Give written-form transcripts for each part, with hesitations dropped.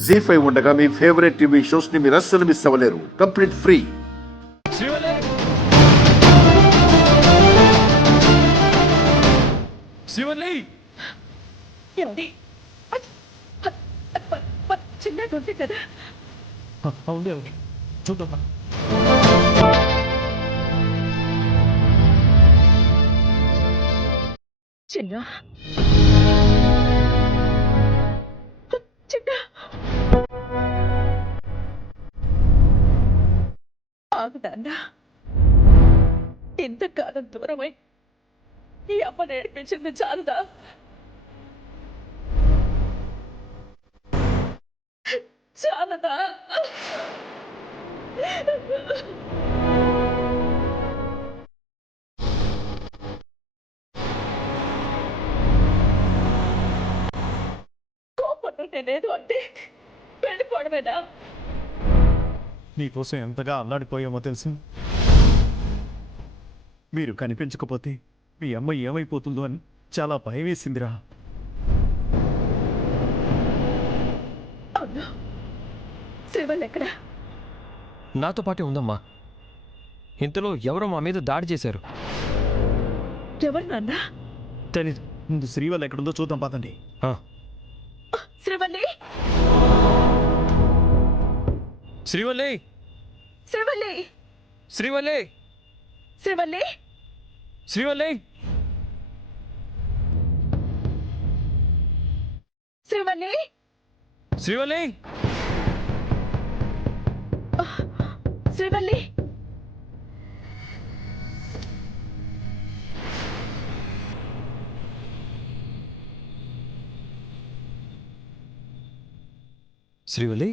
జీ5 ఉండగా మీ favourite TV shows ని మీరు అస్సలు మిస్ అవ్వలేరు. Complete free. చిన్నగా ఉంది కదా. చూద్దాం. చిన్న చిన్న ఆగుదాన్నా, ఇంతకాలం దూరమై ఈ అమ్మ నేర్పించింది చాలుదా? చాలదా? కోపంలో నేనేదో అంటే వెళ్ళిపోవడమేనా? నీకోసం ఎంతగా అల్లాడిపోయామో తెలుసు. మీరు కనిపించకపోతే మీ అమ్మ ఏమైపోతుందో అని చాలా భయం వేసిందిరా. అవును, శ్రీవల్ ఎక్కడ? నాతో పాటే ఉందమ్మా. ఇంతలో ఎవరో మా మీద దాడి చేశారు. ఎవరు నాన్న? తెలీదు. ముందు శ్రీవల్ ఎక్కడుందో చూద్దాం పదండి. శ్రీవల్లి, శ్రీవల్లి, శ్రీవల్లి, శ్రీవల్లి, శ్రీవల్లి, శ్రీవల్లి, శ్రీవల్లి, శ్రీవల్లి, శ్రీవల్లి. శ్రీవల్లి,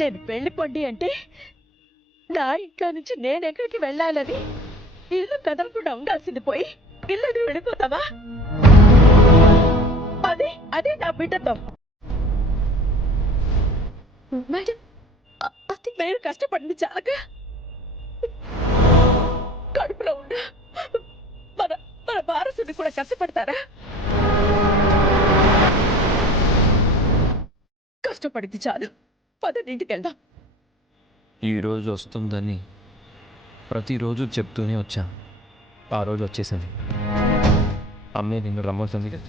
నేను వెళ్ళిపోండి అంటే నా ఇంట్లో నుంచి నేను ఎక్కడికి వెళ్ళాలని ఇల్లు కదలకుండా ఉండాల్సింది పోయి ఇల్లుని వెళ్ళిపోతావా? అదే నా బిడ్డతో. మేడం, అది మీరు కష్టపడింది చాలక కడుపులో ఉన్న మన మన వారసుని కూడా కష్టపడతారా? కష్టపడింది చాలు, పదండి ఇంటికి వెళ్దాం. ఈరోజు వస్తుందని ప్రతిరోజు చెప్తూనే వచ్చా. ఆ రోజు వచ్చేసింది. అమ్మే నిన్ను రమ్మంటుంది కదా.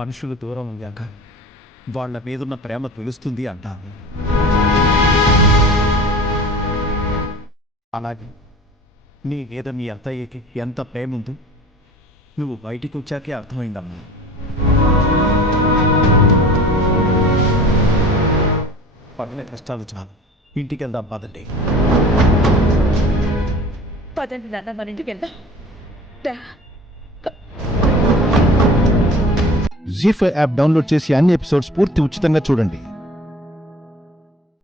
మనుషులు దూరం అయ్యాక వాళ్ళ మీదున్న ప్రేమ తెలుస్తుంది అంటారు. అలాగే నీ మీద మీ అత్తయ్యకి ఎంత ప్రేమ ఉందో నువ్వు బయటికి వచ్చాకే అర్థమైందమ్మా. పడిన కష్టాలు చాలు, ఇంటికి వెళ్దాం పదండి. పదండి నాన్న, మన ఇంటికి వెళ్దాం. జీ5 యాప్ డౌన్లోడ్ చేసి అన్ని ఎపిసోడ్స్ పూర్తి ఉచితంగా చూడండి.